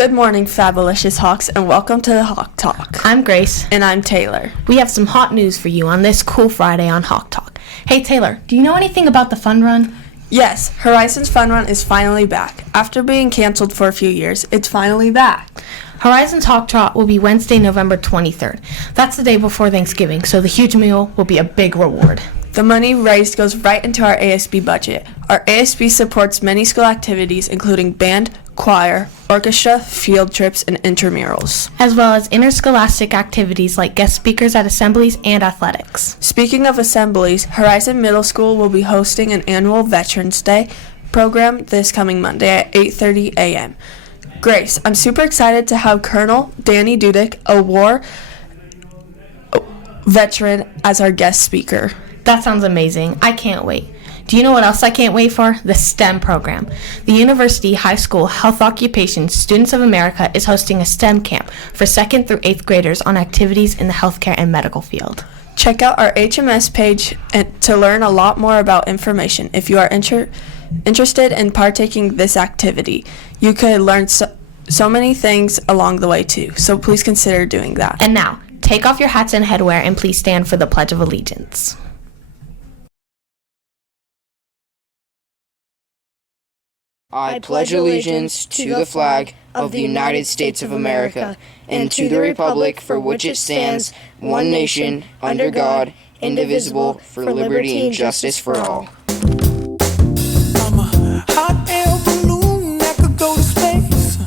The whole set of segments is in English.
Good morning, Fabulous Hawks, and welcome to the Hawk Talk. I'm Grace. And I'm Taylor. We have some hot news for you on this cool Friday on Hawk Talk. Hey, Taylor, do you know anything about the fun run? Yes, Horizons Fun Run is finally back. After being canceled for a few years, it's finally back. Horizons Hawk Trot will be Wednesday, November 23rd. That's the day before Thanksgiving, so the huge meal will be a big reward. The money raised goes right into our ASB budget. Our ASB supports many school activities, including band, choir, orchestra, field trips, and intramurals, as well as interscholastic activities like guest speakers at assemblies and athletics. Speaking of assemblies, Horizon Middle School will be hosting an annual Veterans Day program this coming Monday at 8:30 a.m. Grace, I'm super excited to have Colonel Danny Dudick, a war veteran, as our guest speaker. That sounds amazing. I can't wait. Do you know what else I can't wait for? The STEM program. The University High School Health Occupations Students of America is hosting a STEM camp for 2nd through 8th graders on activities in the healthcare and medical field. Check out our HMS page to learn a lot more about information. If you are interested in partaking this activity, you could learn so many things along the way too. So please consider doing that. And now, take off your hats and headwear and please stand for the Pledge of Allegiance. I pledge allegiance to the flag of the United States of America and to the republic for which it stands, one nation, under God, indivisible, for liberty and justice for all. I'm a hot air balloon that could go to space.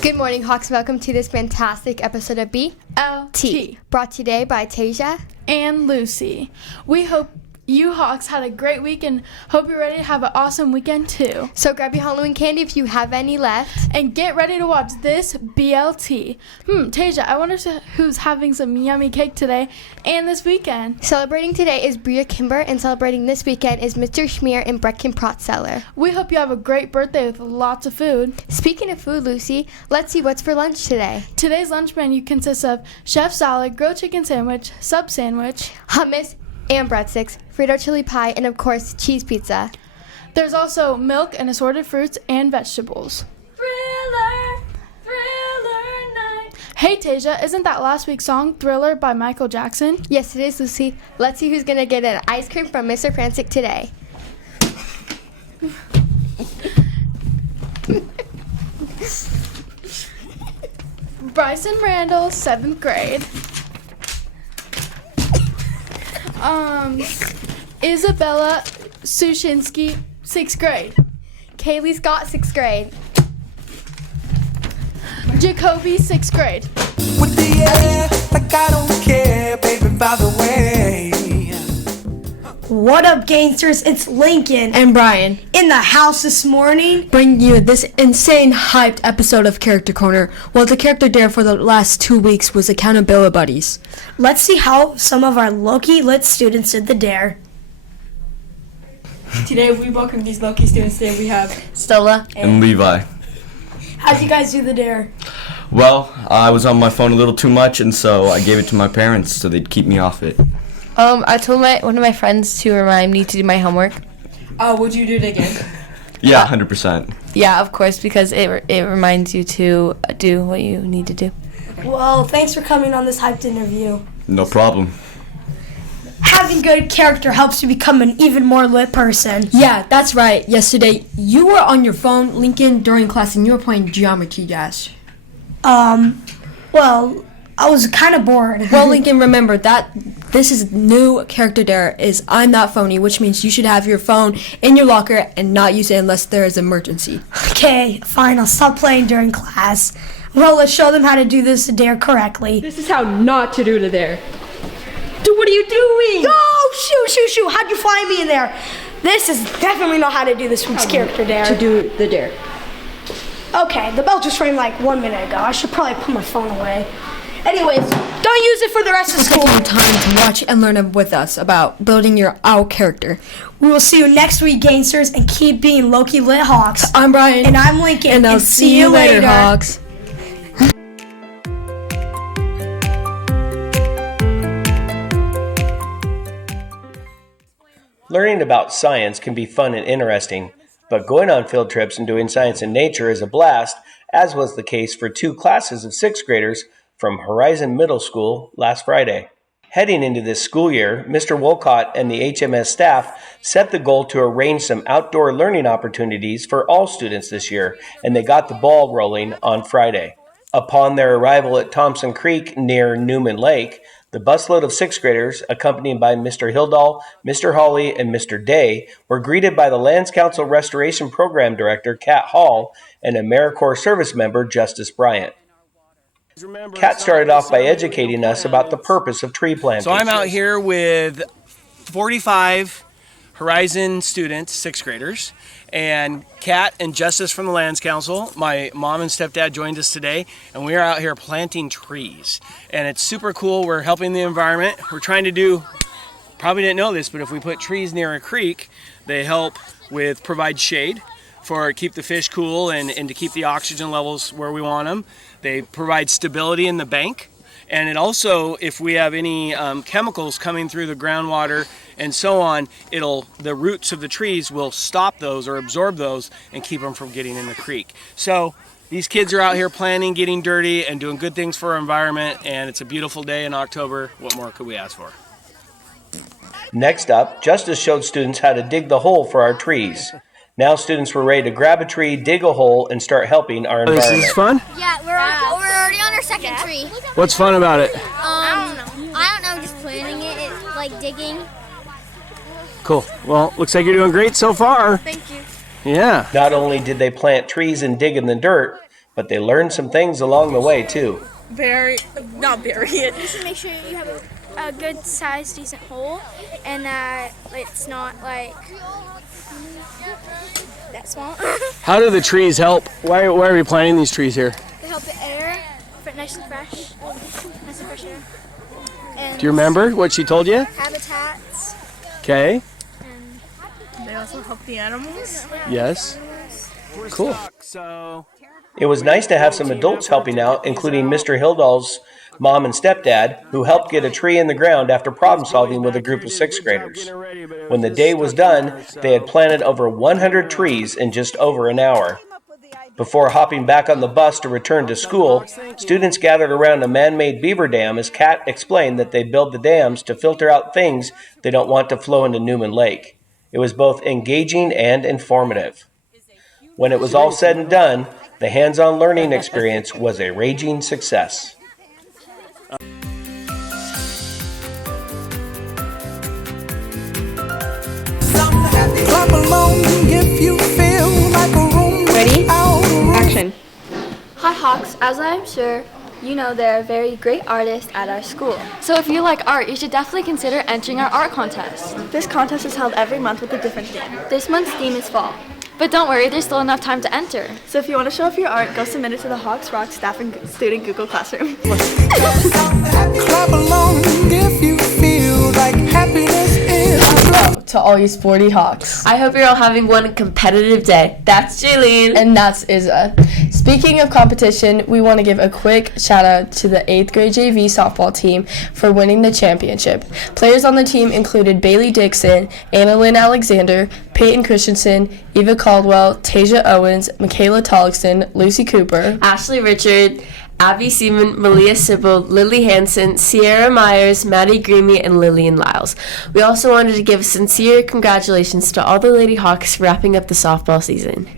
Good morning, Hawks. Welcome to this fantastic episode of BLT, brought today by Tasia and Lucy. We hope you Hawks had a great week and hope you're ready to have an awesome weekend too. So grab your Halloween candy if you have any left. And get ready to watch this BLT. Tasia, I wonder who's having some yummy cake today and this weekend. Celebrating today is Bria Kimber, and celebrating this weekend is Mr. Schmier and Brecken Protzeller. We hope you have a great birthday with lots of food. Speaking of food, Lucy, let's see what's for lunch today. Today's lunch menu consists of chef salad, grilled chicken sandwich, sub sandwich, hummus, and breadsticks, Frito chili pie, and of course, cheese pizza. There's also milk and assorted fruits and vegetables. Thriller night. Hey Tasia, isn't that last week's song Thriller by Michael Jackson? Yes, it is, Lucy. Let's see who's gonna get an ice cream from Mr. Frantic today. Bryson Randall, 7th grade. Isabella Sushinsky, 6th grade. Kaylee Scott, 6th grade. Jacoby, 6th grade. With the air, like I don't care, baby, by the way. What up, gangsters? It's Lincoln And Brian in the house this morning. Bring you this insane hyped episode of Character Corner. Well, the character dare for the last 2 weeks was Accountability Buddies. Let's see how some of our Loki Lit students did the dare. Today we welcome these Loki students. Today we have Stella and Levi. How'd you guys do the dare? Well, I was on my phone a little too much, and so I gave it to my parents so they'd keep me off it. I told one of my friends to remind me to do my homework. Would you do it again? Yeah, 100%. Yeah, of course, because it reminds you to do what you need to do. Well, thanks for coming on this hyped interview. No problem. Having good character helps you become an even more lit person. Yeah, that's right. Yesterday, you were on your phone, Lincoln, during class, and you were playing Geometry Dash. Well, I was kind of bored. Well, Lincoln, remember that this is new character dare is I'm not phony, which means you should have your phone in your locker and not use it unless there is an emergency. Okay, fine, I'll stop playing during class. Well, let's show them how to do this dare correctly. This is how not to do the dare. Dude, what are you doing? Oh, shoot. How'd you find me in there? This is definitely not how to do this week's character dare. To do the dare. Okay, the bell just rang like 1 minute ago. I should probably put my phone away. Anyways, don't use it for the rest of school. Take time to watch and learn with us about building our character. We will see you next week, gangsters, and keep being Loki Lit Hawks. I'm Brian. And I'm Lincoln. And I'll see you later, Hawks. Learning about science can be fun and interesting, But going on field trips and doing science and nature is a blast, as was the case for 2 classes of 6th graders from Horizon Middle School last Friday. Heading into this school year, Mr. Wolcott and the HMS staff set the goal to arrange some outdoor learning opportunities for all students this year, and they got the ball rolling on Friday. Upon their arrival at Thompson Creek near Newman Lake, the busload of 6th graders, accompanied by Mr. Hildahl, Mr. Hawley, and Mr. Day, were greeted by the Lands Council Restoration Program Director, Kat Hall, and AmeriCorps service member, Justice Bryant. Kat started off by educating us about the purpose of tree planting. So I'm out here with 45 Horizon students, 6th graders, and Kat and Justice from the Lands Council. My mom and stepdad joined us today, and we are out here planting trees. And it's super cool. We're helping the environment. We're trying to do, probably didn't know this, but if we put trees near a creek, they help with provide shade for keep the fish cool and to keep the oxygen levels where we want them. They provide stability in the bank. And it also, if we have any chemicals coming through the groundwater and so on, the roots of the trees will stop those or absorb those and keep them from getting in the creek. So these kids are out here planting, getting dirty, and doing good things for our environment, and it's a beautiful day in October. What more could we ask for? Next up, Justice showed students how to dig the hole for our trees. Now students were ready to grab a tree, dig a hole, and start helping our environment. This is fun? Yeah, we're already on our second tree. What's fun about it? I don't know, just planting it, like digging. Cool. Well, looks like you're doing great so far. Thank you. Yeah. Not only did they plant trees and dig in the dirt, but they learned some things along the way too. Not bury it. You should make sure you have a good size, decent hole, and that it's not like that small. How do the trees help? Why are we planting these trees here? They help the air, nice and fresh, nice and fresh air. And Do you remember what she told you? habitats. Okay. And they also help the animals. Yes. Cool. It was nice to have some adults helping out, including Mr. Hildahl's mom and stepdad, who helped get a tree in the ground after problem solving with a group of 6th graders. When the day was done, they had planted over 100 trees in just over an hour. Before hopping back on the bus to return to school, students gathered around a man-made beaver dam as Kat explained that they build the dams to filter out things they don't want to flow into Newman Lake. It was both engaging and informative. When it was all said and done, the hands-on learning experience was a raging success. Clap along if you feel like a room. Ready? Action. Hi Hawks, as I'm sure you know, there are very great artists at our school. So if you like art, you should definitely consider entering our art contest. This contest is held every month with a different theme. This month's theme is fall. But don't worry, there's still enough time to enter. So if you want to show off your art, go submit it to the Hawks Rock Staff and Student Google Classroom. Clap along if you feel like happiness is. To all you sporty Hawks. I hope you're all having one competitive day. That's Jaylene. And that's Izza. Speaking of competition, we want to give a quick shout out to the 8th grade JV softball team for winning the championship. Players on the team included Bailey Dixon, Anna Lynn Alexander, Peyton Christensen, Eva Caldwell, Tasia Owens, Michaela Tollickson, Lucy Cooper, Ashley Richard, Abby Seaman, Malia Sybil, Lily Hansen, Sierra Myers, Maddie Greamy, and Lillian Lyles. We also wanted to give sincere congratulations to all the Lady Hawks wrapping up the softball season.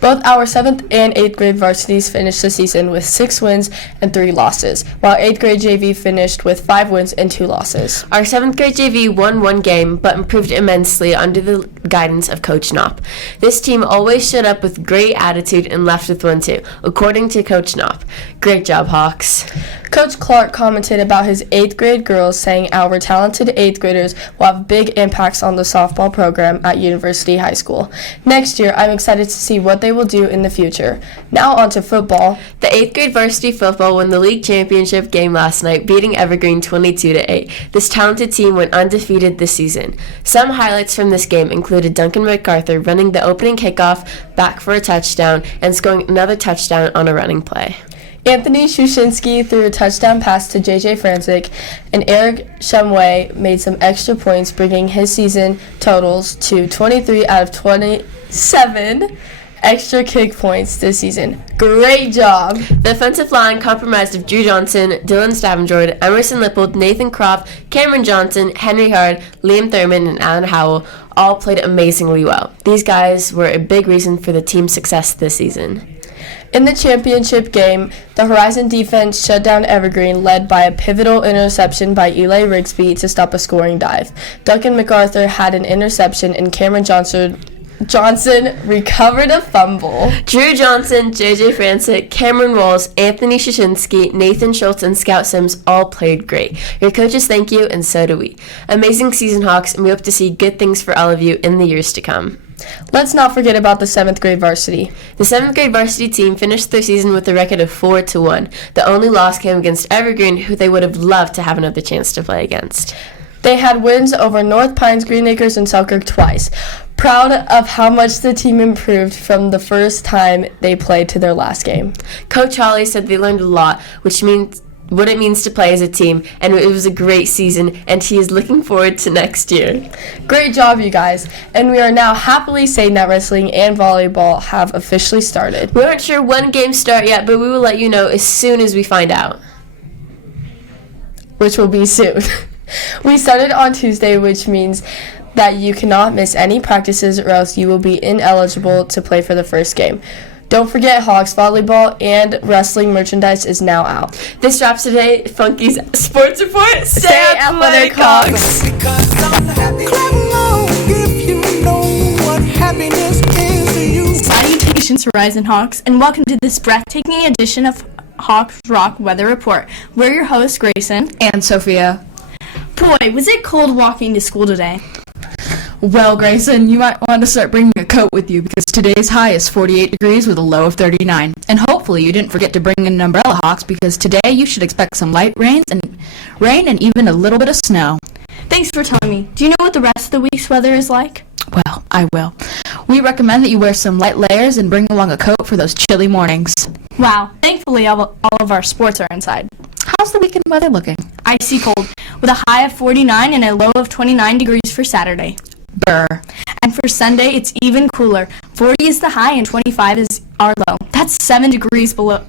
Both our 7th and 8th grade varsities finished the season with 6 wins and 3 losses, while 8th grade JV finished with 5 wins and 2 losses. Our 7th grade JV won 1 game, but improved immensely under the guidance of Coach Knopp. This team always showed up with great attitude and left with 1 too, according to Coach Knopp. Great job, Hawks. Coach Clark commented about his 8th grade girls, saying our talented 8th graders will have big impacts on the softball program at University High School. Next year, I'm excited to see what they will do in the future. Now on to football. The 8th grade varsity football won the league championship game last night, beating Evergreen 22-8. This talented team went undefeated this season. Some highlights from this game included Duncan MacArthur running the opening kickoff back for a touchdown and scoring another touchdown on a running play. Anthony Shushinsky threw a touchdown pass to J.J. Franzik, and Eric Shumway made some extra points, bringing his season totals to 23 out of 7 extra kick points this season. Great job. The offensive line comprised of Drew Johnson, Dylan Stavengard, Emerson Lippold, Nathan Croft, Cameron Johnson, Henry Hard, Liam Thurman, and Alan Howell all played amazingly well. These guys were a big reason for the team's success this season. In the championship game, the Horizon defense shut down Evergreen, led by a pivotal interception by Eli Rigsby to stop a scoring dive. Duncan MacArthur had an interception, and Cameron Johnson recovered a fumble. Drew Johnson, JJ Francic, Cameron Walls, Anthony Shashinsky, Nathan Schultz, and Scout Sims all played great. Your coaches thank you, and so do we. Amazing season, Hawks, and we hope to see good things for all of you in the years to come. Let's not forget about the 7th grade varsity. The 7th grade varsity team finished their season with a record of 4-1. The only loss came against Evergreen, who they would have loved to have another chance to play against. They had wins over North Pines, Green Acres, and Selkirk twice. Proud of how much the team improved from the first time they played to their last game. Coach Holly said they learned a lot, which means what it means to play as a team, and it was a great season, and he is looking forward to next year. Great job, you guys. And we are now happily saying that wrestling and volleyball have officially started. We aren't sure when games start yet, but we will let you know as soon as we find out. Which will be soon. We started on Tuesday, which means that you cannot miss any practices or else you will be ineligible to play for the first game. Don't forget, Hawks volleyball and wrestling merchandise is now out. This wraps today Funky's Sports Report. Stay athletic, Hawks. Salutations, Horizon Hawks, and welcome to this breathtaking edition of Hawks Rock Weather Report. We're your hosts, Grayson and Sophia. Boy, was it cold walking to school today. Well, Grayson, you might want to start bringing a coat with you because today's high is 48 degrees with a low of 39. And hopefully you didn't forget to bring an umbrella, Hawks, because today you should expect some light rain and even a little bit of snow. Thanks for telling me. Do you know what the rest of the week's weather is like? Well, I will. We recommend that you wear some light layers and bring along a coat for those chilly mornings. Wow, thankfully all of our sports are inside. How's the weekend weather looking? Icy cold, with a high of 49 and a low of 29 degrees for Saturday. Brr. And for Sunday, it's even cooler. 40 is the high and 25 is our low. That's 7 degrees below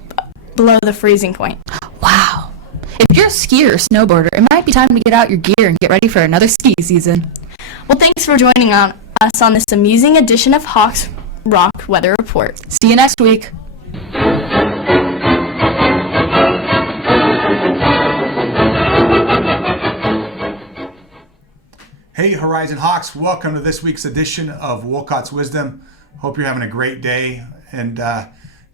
the freezing point. Wow. If you're a skier or snowboarder, it might be time to get out your gear and get ready for another ski season. Well, thanks for joining us on this amusing edition of Hawks Rock Weather Report. See you next week. Hey Horizon Hawks, welcome to this week's edition of Wolcott's Wisdom. Hope you're having a great day, and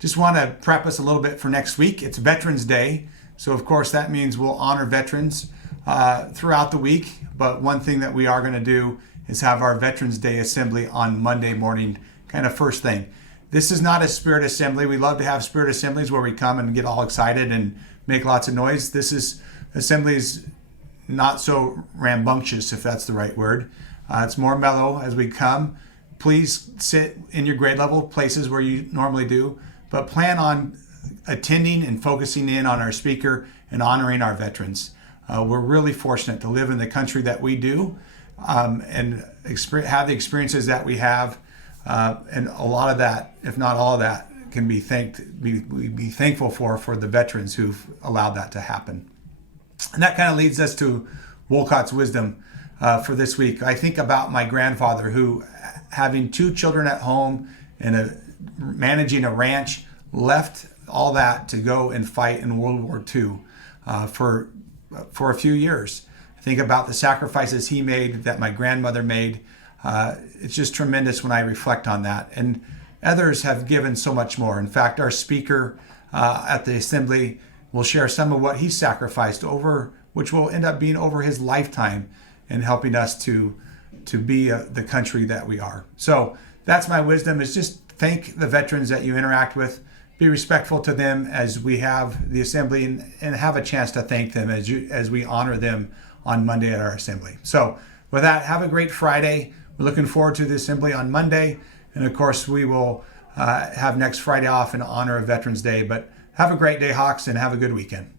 just want to prep us a little bit for next week. It's Veterans Day, so of course that means we'll honor veterans throughout the week, but one thing that we are going to do is have our Veterans Day assembly on Monday morning, kind of first thing. This is not a spirit assembly. We love to have spirit assemblies where we come and get all excited and make lots of noise. This is assemblies not so rambunctious, if that's the right word. It's more mellow as we come. Please sit in your grade level places where you normally do, but plan on attending and focusing in on our speaker and honoring our veterans. We're really fortunate to live in the country that we do and have the experiences that we have, and a lot of that, if not all of that, can be thankful for the veterans who've allowed that to happen. And that kind of leads us to Wolcott's Wisdom for this week. I think about my grandfather who, having 2 children at home and managing a ranch, left all that to go and fight in World War II for a few years. I think about the sacrifices he made, that my grandmother made. It's just tremendous when I reflect on that. And others have given so much more. In fact, our speaker at the assembly will share some of what he sacrificed over, which will end up being over his lifetime and helping us to be the country that we are. So that's my wisdom, is just thank the veterans that you interact with. Be respectful to them as we have the assembly, and have a chance to thank them as we honor them on Monday at our assembly. So with that, have a great Friday. We're looking forward to the assembly on Monday. And of course, we will have next Friday off in honor of Veterans Day. But have a great day, Hawks, and have a good weekend.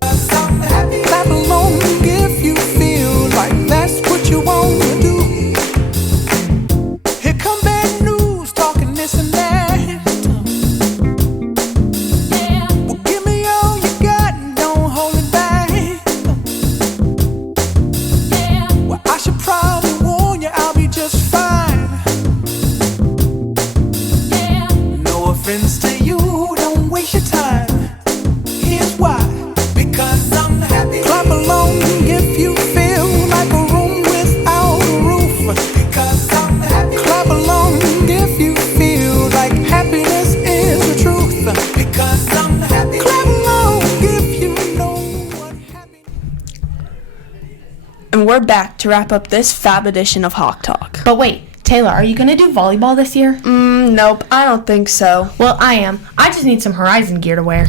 Clap along if you feel like that's what you want to do. Here come bad And we're back to wrap up this fab edition of Hawk Talk. But wait, Taylor, are you going to do volleyball this year? Nope, I don't think so. Well, I am. I just need some Horizon gear to wear.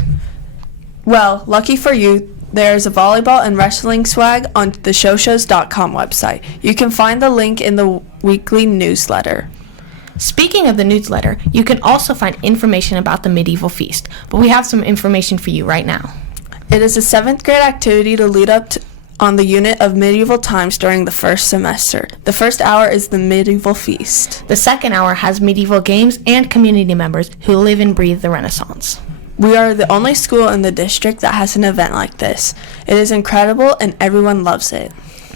Well, lucky for you, there's a volleyball and wrestling swag on the showshows.com website. You can find the link in the weekly newsletter. Speaking of the newsletter, you can also find information about the Medieval Feast, but we have some information for you right now. It is a 7th grade activity to lead up on the unit of medieval times during the first semester. The first hour is the Medieval Feast. The second hour has medieval games and community members who live and breathe the Renaissance. We are the only school in the district that has an event like this. It is incredible and everyone loves it.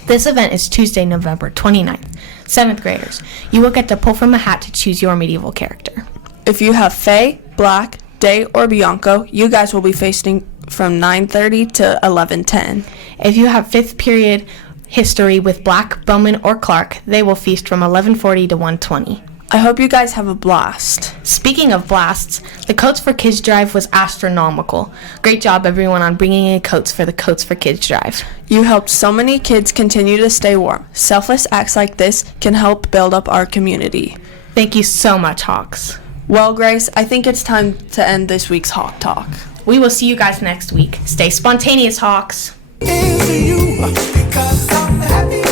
This event is Tuesday, November 29th. 7th graders, you will get to pull from a hat to choose your medieval character. If you have Faye, Black, Day, or Bianco, you guys will be facing from 9:30 to 11:10. If you have 5th period history with Black, Bowman, or Clark, they will feast from 11:40 to 1:20. I hope you guys have a blast. Speaking of blasts, the Coats for Kids Drive was astronomical. Great job, everyone, on bringing in coats for the Coats for Kids Drive. You helped so many kids continue to stay warm. Selfless acts like this can help build up our community. Thank you so much, Hawks. Well, Grace, I think it's time to end this week's Hawk Talk. We will see you guys next week. Stay spontaneous, Hawks. Into you, because I'm happy.